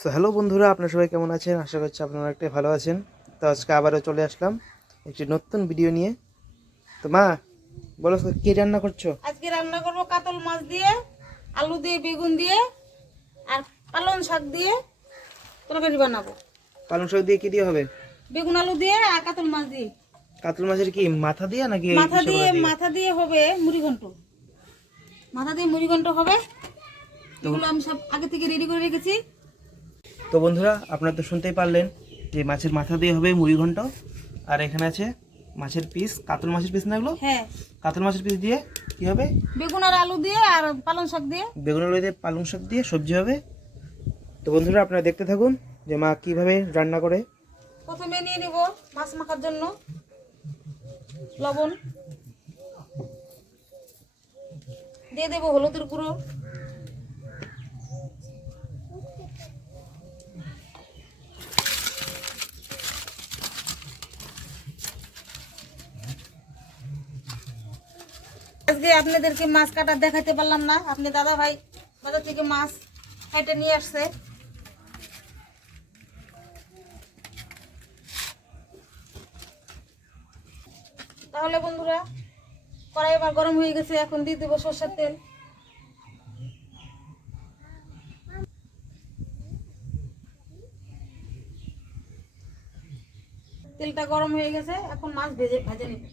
So hello বন্ধুরা, আপনারা সবাই কেমন আছেন? আশা করছি আপনারা অনেকটাই ভালো আছেন। তো আজকে আবারও চলে আসলাম একটি নতুন ভিডিও নিয়ে। তো মা, বলো তো কি রান্না করছো? আজকে রান্না করব কাতল মাছ দিয়ে, আলু দিয়ে, বেগুন দিয়ে আর পালং শাক দিয়ে তরকারি বানাবো। পালং শাক দিয়ে কি দিয়ে হবে? বেগুন আলু দিয়ে আর কাতল মাছ দিয়ে। কাতল মাছের কি মাথা দিয়ে নাকি মাথা কিসের দিয়ে মাথা দিয়ে? মাথা দিয়ে হবে মুড়িঘণ্ট। মাথা দিয়ে মুড়িঘণ্ট হবে। তো এগুলো আমি সব আগে থেকে রেডি করে রেখেছি। তো বন্ধুরা, আপনারা তো শুনতেই পারলেন যে মাছের মাথা দিয়ে হবে মুড়ি ঘন্ট। আর এখানে আছে মাছের পিস, কাতল মাছের পিস না এগুলো? হ্যাঁ, কাতল মাছের পিস দিয়ে কি হবে? বেগুন আর আলু দিয়ে আর পালং শাক দিয়ে। বেগুন আলু দিয়ে পালং শাক দিয়ে সবজি হবে। তো বন্ধুরা, আপনারা দেখতে থাকুন যে মা কিভাবে রান্না করে। প্রথমে নিয়ে নেব মাছ মাখার জন্য লবণ, দিয়ে দেব হলুদের গুঁড়ো, আজকে আপনাদেরকে মাছ কাটা দেখাতে পারলাম না। আপনি দাদা ভাই বাজার থেকে মাছ কেটে নিয়ে আসছে। তাহলে বন্ধুরা, কড়াই এবার গরম হয়ে গেছে, এখন দিয়ে দেবো সরষের তেল। তেলটা গরম হয়ে গেছে, এখন মাছ ভেজে নেব।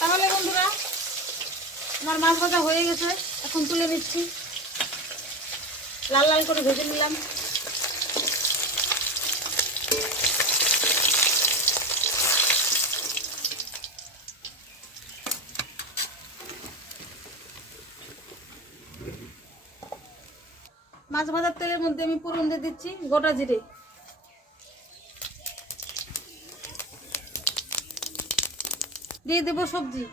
তাহলে বন্ধুরা, আমার মাছ ভাজা হয়ে গেছে, এখন তুলে নিচ্ছি। লাল লাল করে ভেজে নিলাম। মাছ ভাজার তেলের মধ্যে আমি ফোড়ন দিয়ে দিচ্ছি গোটা জিরে, দিয়ে দেবো সবজি,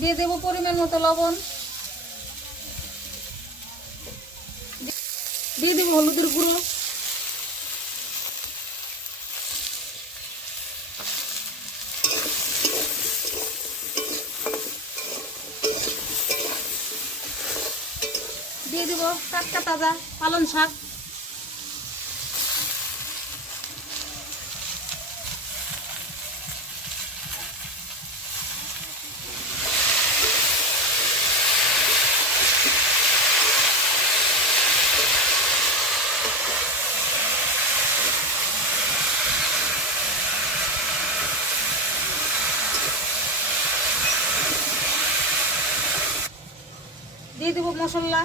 দিয়ে দেবো পরিমাণ মতো লবণ, দিয়ে দেবো হলুদের গুঁড়ো, দিয়ে দেবো টাটকা তাজা পালং শাক, দিয়ে দেবো মশলা।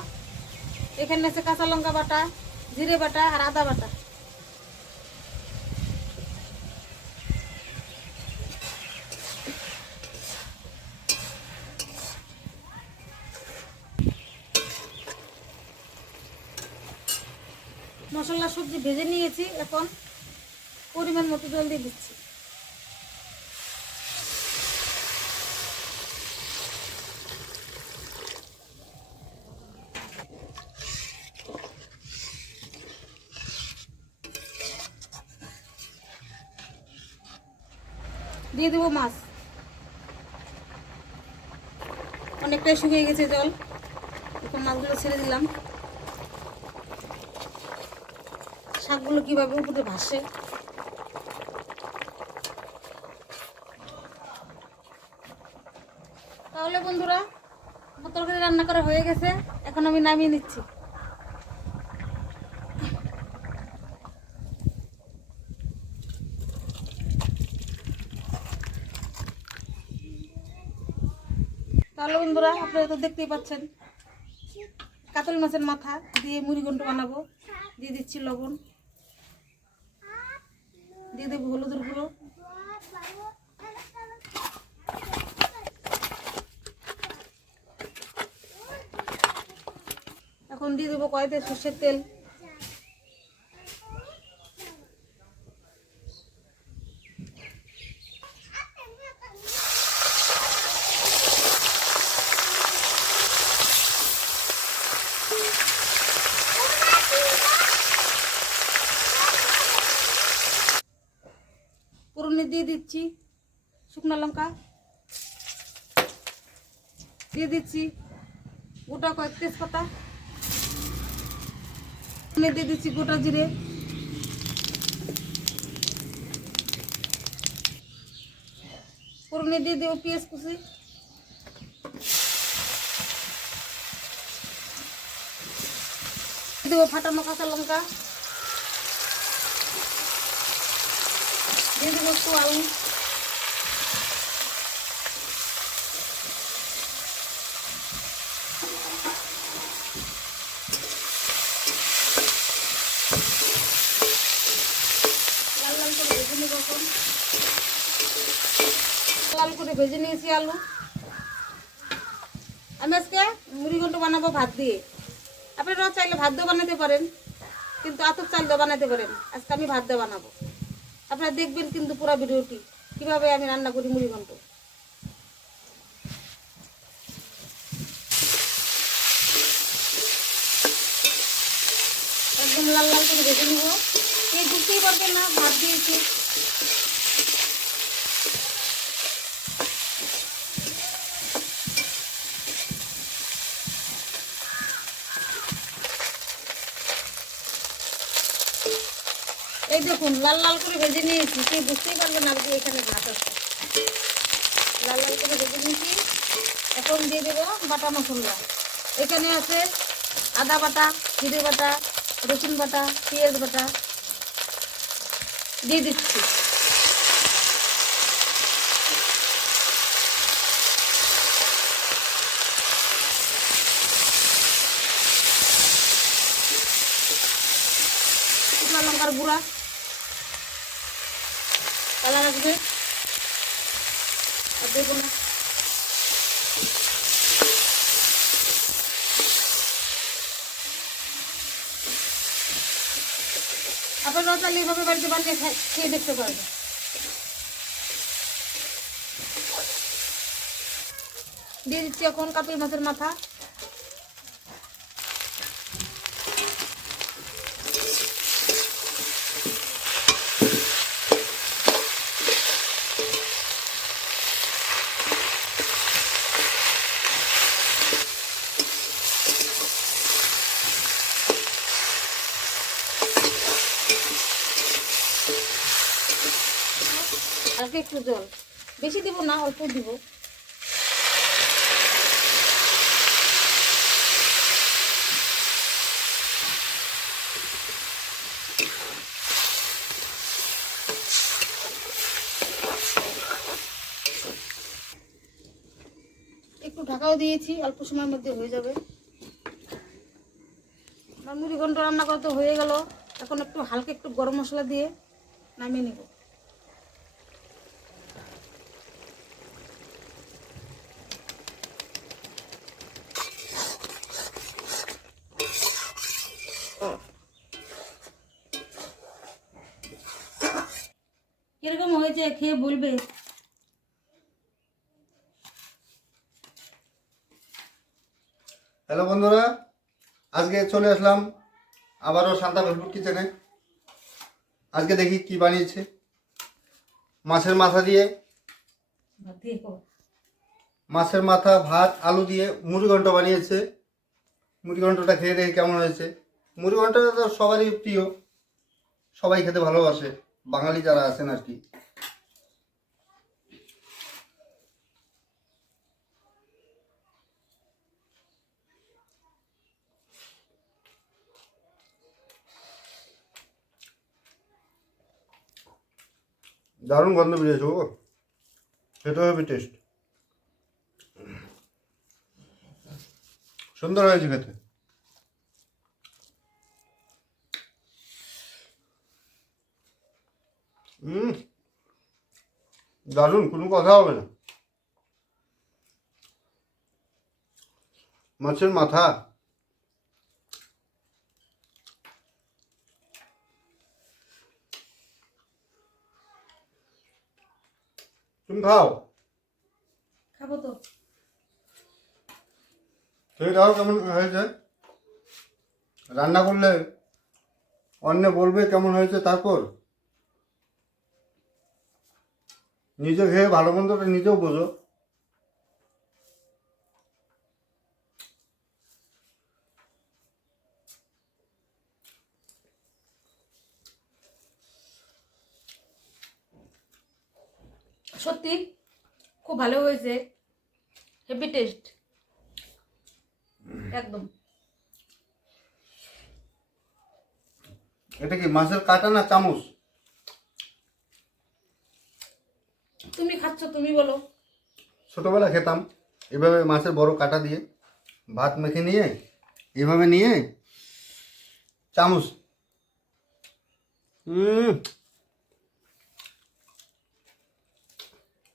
এখানে আছে কাঁচা লঙ্কা বাটা, জিরে বাটা আর আদা বাটা। মশলা সবজি ভেজে নিয়েছি, এখন পরিমাণ মতো জল দিয়ে দিচ্ছি। দিয়ে দেবো মাছ, অনেকটাই শুকিয়ে গেছে জল। এখন মাছগুলো ছেড়ে দিলাম। শাকগুলো কিভাবে উপরে ভাসে। তাহলে বন্ধুরা, আমার তরকারি রান্না করা হয়ে গেছে, এখন আমি নামিয়ে নিচ্ছি। তাহলে বন্ধুরা, আপনারা তো দেখতেই পাচ্ছেন কাতল মাছের মাথা দিয়ে মুড়িঘণ্ট বানাবো। দিয়ে দিচ্ছি লবণ, দিয়ে দেবো হলুদের গুঁড়ো, এখন দিয়ে দেবো কড়াইতে সর্ষের তেল, ফোড়নে দিয়ে দিচ্ছি শুকনো লঙ্কা, দিয়ে দিচ্ছি গোটা কয়েক তেজপাতা, দিয়ে দিচ্ছি গোটা জিরে, ফোড়নে দিয়ে দেবো পেঁয়াজ কুচি, দেবো ফাটানো কাঁচা লঙ্কা, দিয়ে দেবো একটু আলু, লাল লাল করে ভেজে নেব। এখন লাল করে ভেজে নিয়েছি আলু। আমি আজকে মুড়িঘণ্ট বানাবো ভাত দিয়ে। আপনারাও চাইলে ভাত দিয়ে বানাতে পারেন, কিন্তু আতপ চাল দিয়ে বানাতে পারেন। আজকে আমি ভাত দিয়ে বানাবো। আপনারা দেখবেন কিন্তু পুরো ভিডিওটি কিভাবে আমি রান্না করি মুড়িঘণ্ট। একদম লাল লাল করে ভেজে নিব। এই বুঝতেই পারবেন না ভাত দিয়েছি। এই দেখুন লাল লাল করে ভেজে নিয়েছি, কেউ বুঝতেই পারবেন না যে এখানে ভাত আছে। লাল লাল করে ভেজে নিয়েছি। এখন দিয়ে দেবো বাটা মশলা। এখানে আছে আদা বাটা, জিরে বাটা, রসুন বাটা, পেঁয়াজ বাটা দিয়ে দিচ্ছি। শুকনো লঙ্কার গুঁড়া কালার আসবে, আর দেবো না। আপনারা চাইলে এইভাবে বাড়িতে বানিয়ে খেয়ে দেখতে পারবেন। দিয়ে দিচ্ছি এখন কাতল মাছের মাথা। হালকা একটু জল, বেশি দিব না, অল্প দিব। একটু ঢাকাও দিয়েছি, অল্প সময়ের মধ্যে হয়ে যাবে। আমার মুড়িঘণ্ট রান্না করা তো হয়ে গেল। এখন একটু হালকা একটু গরম মশলা দিয়ে নামিয়ে নেব। কিরকম হয়েছে খেয়ে বলবে। হ্যালো বন্ধুরা, আজকে চলে আসলাম আবারও শান্তা ভেলপুর কিচেনে। আজকে দেখি কি বানিয়েছে। মাছের মাথা দিয়ে মাছের মাথা ভাত আলু দিয়ে মুড়িঘণ্ট বানিয়েছে। মুড়িঘণ্টটা খেয়ে দেখে কেমন হয়েছে। মুড়িঘণ্টটা তো সবারই প্রিয়, সবাই খেতে ভালোবাসে, বাঙালি যারা আছেন আর কি। দারুণ গন্ধ বেরিয়েছে ও, খেতে হবে টেস্ট, সুন্দর হয়েছে খেতে। দারুণ, কোনো কথা হবে না। মাছের মাথা, তুমি খাও, খাবো তো। খেয়ে খাও কেমন হয়েছে। রান্না করলে অন্য বলবে কেমন হয়েছে, তারপর নিজে খেয়ে ভালো মন্দটা নিজেও বোঝো। সত্যি খুব ভালো হয়েছে, হেভি টেস্ট একদম। এটা কি মাছের কাঁটা না চামচ? তুমি খাচ্ছ, তুমি বলো। ছোটবেলা খেতাম এভাবে মাছের বড় কাঁটা দিয়ে ভাত মেখে নিয়ে এভাবে নিয়ে চামচ।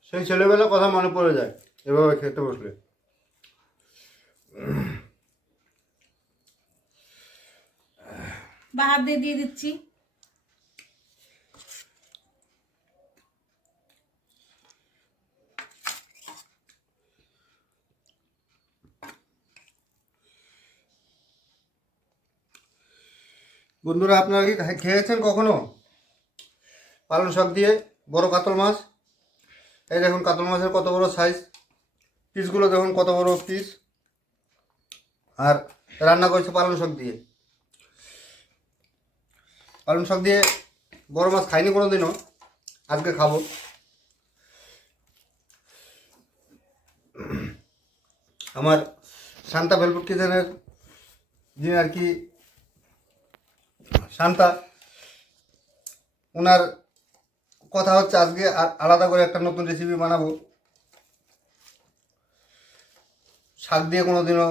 সেই ছেলেবেলার কথা মনে পড়ে যায় এভাবে খেতে বসলে। বা হাত দিয়ে দিয়ে দিচ্ছি। বন্ধুরা, আপনারা কি খেয়েছেন কখনো পালং শাক দিয়ে বড় কাতল মাছ? এই দেখুন কাতল মাছের কত বড় সাইজ, পিসগুলো দেখুন কত বড় পিস। আর রান্না করেছে পালং শাক দিয়ে। পালং শাক দিয়ে বড় মাছ খাইনি কোনো দিনও, আজকে খাবো। আমার শান্তা ভেলপুট কিচেনের যিনি আর কি শান্তা, ওনার কথা হচ্ছে আজকে আলাদা করে একটা নতুন রেসিপি বানাবো। শাক দিয়ে কোনোদিনও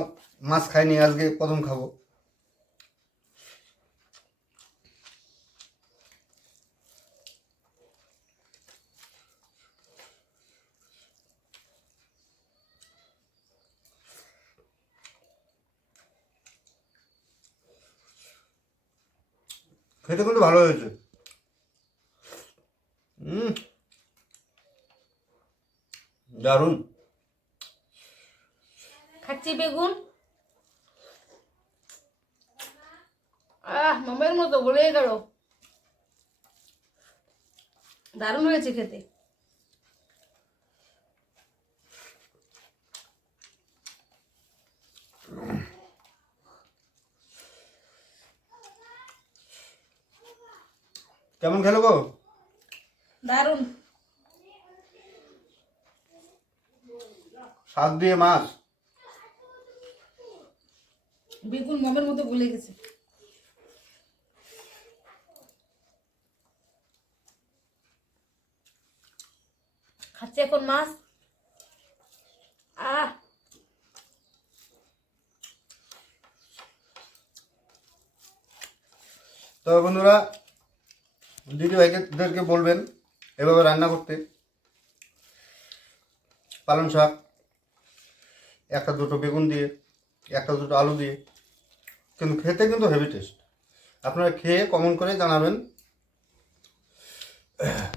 মাছ খাইনি, আজকে প্রথম খাবো। খেতে কিন্তু ভালো হয়েছে। দারুণ। খাচ্ছি বেগুন, মামের মতো গলে গেল। দারুণ হয়েছে খেতে। কেমন খেলো গো? দারুণ। শাক দিয়ে মাছ, বেগুন মামের মতো গলে গেছে। খাচ্ছে এখন মাছ। তো বন্ধুরা দিদি ভাইদেরকে বলবেন এভাবে রান্না করতে। পালং শাক একটা দুটো বেগুন দিয়ে, একটা দুটো আলু দিয়ে, কিন্তু খেতে কিন্তু হেভি টেস্ট। আপনারা খেয়ে কমেন্ট করে জানাবেন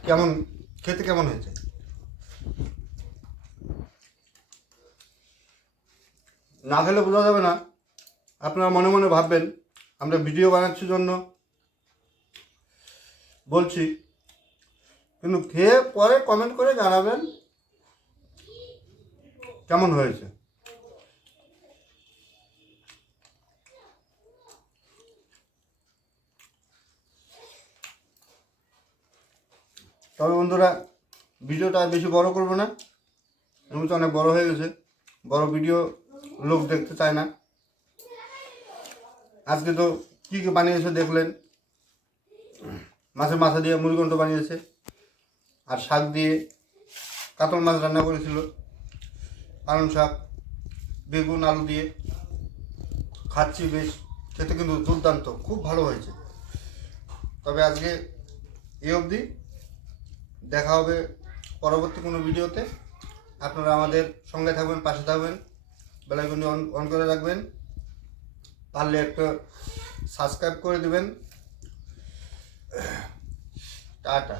কেমন খেতে কেমন হয়েছে। না খেলে বোঝা যাবে না, আপনারা মনে মনে ভাববেন আমরা ভিডিও বানাচ্ছি জন্য বলছি, কিন্তু খেয়ে পরে কমেন্ট করে জানাবেন কেমন হয়েছে। তবে বন্ধুরা ভিডিওটা আর বেশি বড় করবো না, এমনিতে অনেক বড় হয়ে গেছে, বড় ভিডিও লোক দেখতে চায় না। আজকে তো কী কী বানিয়েছে দেখলেন, মাছের মাথা দিয়ে মুড়িঘণ্ট বানিয়েছে, আর শাক দিয়ে কাতল মাছ রান্না করেছিল, পালং শাক, বেগুন, আলু দিয়ে খাচ্ছি, বেশ খেতে কিন্তু দুর্দান্ত, খুব ভালো হয়েছে। তবে আজকে এই অবধি, দেখা হবে পরবর্তী কোনো ভিডিওতে। আপনারা আমাদের সঙ্গে থাকবেন, পাশে থাকবেন, বেল আইকনটি অন করে রাখবেন, পারলে একটা সাবস্ক্রাইব করে দেবেন। টাটা।